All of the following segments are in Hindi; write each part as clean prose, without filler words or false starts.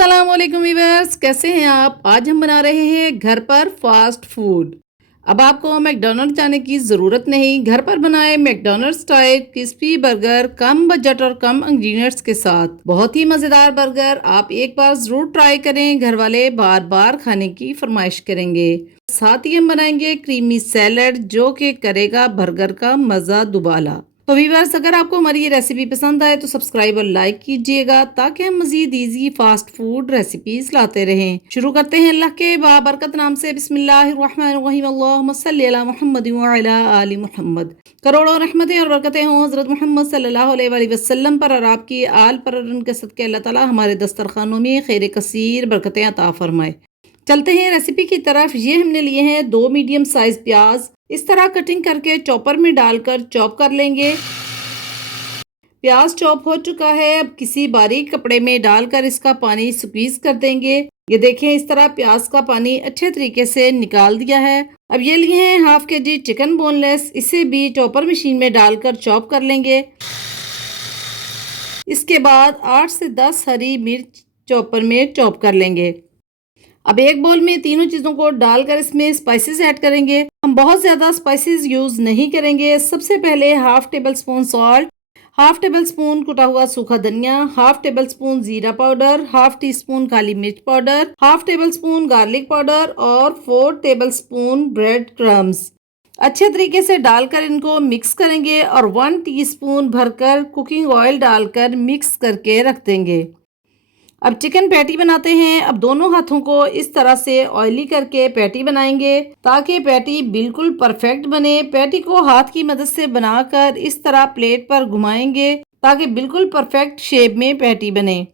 अस्सलाम वालेकुम वीवर्स, कैसे हैं आप। आज हम बना रहे हैं घर पर फास्ट फूड। अब आपको मैकडॉनल्ड्स जाने की ज़रूरत नहीं, घर पर बनाए मैकडॉनल्ड्स स्टाइल क्रिस्पी बर्गर कम बजट और कम इंग्रेडिएंट्स के साथ। बहुत ही मज़ेदार बर्गर आप एक बार ज़रूर ट्राई करें, घर वाले बार बार खाने की फरमाइश करेंगे। साथ ही हम बनाएंगे क्रीमी सैलड जो कि करेगा बर्गर का मज़ा दुबाला। तो वीवर्स, अगर आपको हमारी ये रेसिपी पसंद आए तो सब्सक्राइब और लाइक कीजिएगा ताकि हम मजीद इजी फास्ट फूड रेसिपीज लाते रहें। शुरू करते हैं अल्लाह के बाबरकत नाम से। बिस्मिल्लाहिर्रहमानिर्रहीम। अल्लाहुम्मा सल्ली अला मुहम्मद व अला आलि मुहम्मद। करोड़ों रहमतें और बरकतें हों हज़रत मोहम्मद सल्लल्लाहु अलैहि वसल्लम पर और आपकी आल पर और उनके सदके अल्लाह ताला हमारे दस्तरखानों में खैर कसीर बरकतें अता फरमाए। चलते हैं रेसिपी की तरफ। ये हमने लिए हैं 2 मीडियम साइज प्याज। इस तरह कटिंग करके चॉपर में डालकर चॉप कर लेंगे। प्याज चॉप हो चुका है, अब किसी बारीक कपड़े में डालकर इसका पानी स्क्वीज कर देंगे। ये देखें, इस तरह प्याज का पानी अच्छे तरीके से निकाल दिया है। अब ये लिए हैं हाफ के जी चिकन बोनलेस, इसे भी चॉपर मशीन में डालकर चॉप कर लेंगे। इसके बाद 8 से 10 हरी मिर्च चॉपर में चॉप कर लेंगे। अब एक बोल में तीनों चीज़ों को डालकर इसमें स्पाइसेस ऐड करेंगे। हम बहुत ज़्यादा स्पाइसेस यूज़ नहीं करेंगे। सबसे पहले half table spoon salt, half table spoon कुटा हुआ सूखा धनिया, हाफ टेबल स्पून जीरा पाउडर, हाफ टी स्पून काली मिर्च powder, half table spoon garlic powder और 4 टेबल स्पून ब्रेड क्रम्स। अच्छे तरीके से डालकर इनको मिक्स करेंगे और 1 टीस्पून भरकर कुकिंग ऑयल डालकर मिक्स करके रख देंगे। अब चिकन पैटी बनाते हैं। अब दोनों हाथों को इस तरह से ऑयली करके पैटी बनाएंगे ताकि पैटी बिल्कुल परफेक्ट बने। पैटी को हाथ की मदद से बनाकर इस तरह प्लेट पर घुमाएंगे ताकि बिल्कुल परफेक्ट शेप में पैटी बने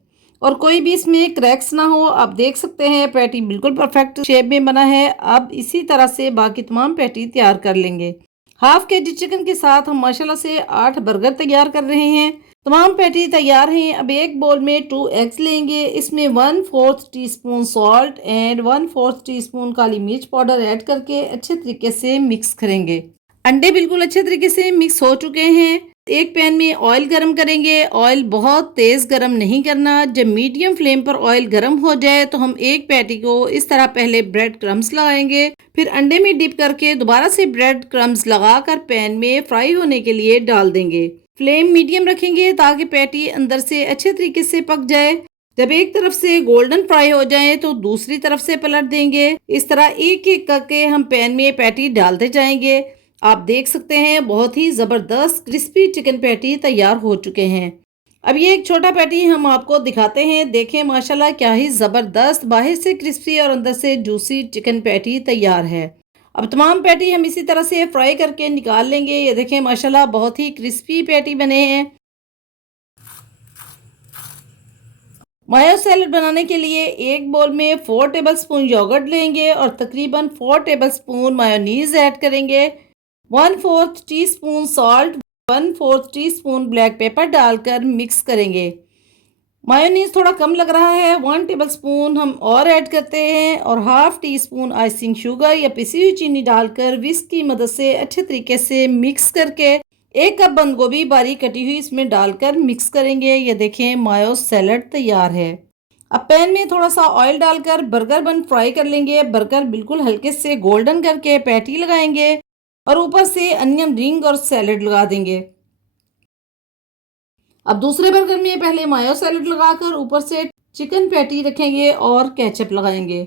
और कोई भी इसमें क्रैक्स ना हो। आप देख सकते हैं पैटी बिल्कुल परफेक्ट शेप में बना है। अब इसी तरह से बाकी तमाम पैटी तैयार कर लेंगे। हाफ के जी चिकन के साथ हम माशाल्लाह से 8 बर्गर तैयार कर रहे हैं। तमाम पैटी तैयार हैं। अब एक बोल में 2 एग्स लेंगे, इसमें 1/4 टीस्पून सॉल्ट एंड 1/4 टीस्पून काली मिर्च पाउडर ऐड करके अच्छे तरीके से मिक्स करेंगे। अंडे बिल्कुल अच्छे तरीके से मिक्स हो चुके हैं। एक पैन में ऑयल गरम करेंगे। ऑयल बहुत तेज़ गरम नहीं करना। जब मीडियम फ्लेम पर ऑयल गरम हो जाए तो हम एक पैटी को इस तरह पहले ब्रेड क्रम्स लगाएंगे, फिर अंडे में डिप करके दोबारा से ब्रेड क्रम्स लगाकर पैन में फ्राई होने के लिए डाल देंगे। फ्लेम मीडियम रखेंगे ताकि पैटी अंदर से अच्छे तरीके से पक जाए। जब एक तरफ से गोल्डन फ्राई हो जाए तो दूसरी तरफ से पलट देंगे। इस तरह एक एक करके हम पैन में पैटी डालते जाएंगे। आप देख सकते हैं बहुत ही ज़बरदस्त क्रिस्पी चिकन पैटी तैयार हो चुके हैं। अब ये एक छोटा पैटी हम आपको दिखाते हैं। देखें माशाल्लाह क्या ही ज़बरदस्त बाहर से क्रिस्पी और अंदर से जूसी चिकन पैटी तैयार है। अब तमाम पैटी हम इसी तरह से फ्राई करके निकाल लेंगे। ये देखें माशाल्लाह बहुत ही क्रिस्पी पैटी बने हैं। मायो सैलड बनाने के लिए एक बोल में 4 टेबलस्पून योगर्ट लेंगे और तकरीबन 4 टेबलस्पून मायोनीज ऐड करेंगे। 1/4 teaspoon salt, 1/4 teaspoon black pepper डालकर मिक्स करेंगे। मायोनीज थोड़ा कम लग रहा है, 1 टेबलस्पून हम और ऐड करते हैं और half tea spoon icing sugar या पिसी हुई चीनी डालकर विस्क की मदद से अच्छे तरीके से मिक्स करके 1 कप बंद गोभी बारीक कटी हुई इसमें डालकर मिक्स करेंगे। ये देखें मायो सैलड तैयार है। अब पैन में थोड़ा सा ऑयल डालकर बर्गर बन फ्राई कर लेंगे। बर्गर बिल्कुल हल्के से गोल्डन करके पैटी लगाएंगे और ऊपर से अनियन रिंग और सैलड लगा देंगे। अब दूसरे बर्गर में पहले मायो सैलड लगाकर ऊपर से चिकन पैटी रखेंगे और केचप लगाएंगे।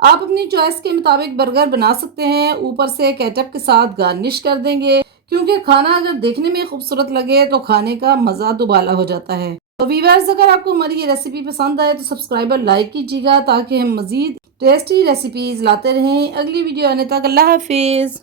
आप अपनी चॉइस के मुताबिक बर्गर बना सकते हैं। ऊपर से केचप के साथ गार्निश कर देंगे क्योंकि खाना अगर देखने में खूबसूरत लगे तो खाने का मज़ा दुबाला हो जाता है। तो वीवर्स, अगर आपको हमारी ये रेसिपी पसंद आए तो सब्सक्राइब और लाइक कीजिएगा ताकि हम मज़ीद टेस्टी रेसिपीज़ लाते रहें। अगली वीडियो आने तक अल्लाह हाफिज़।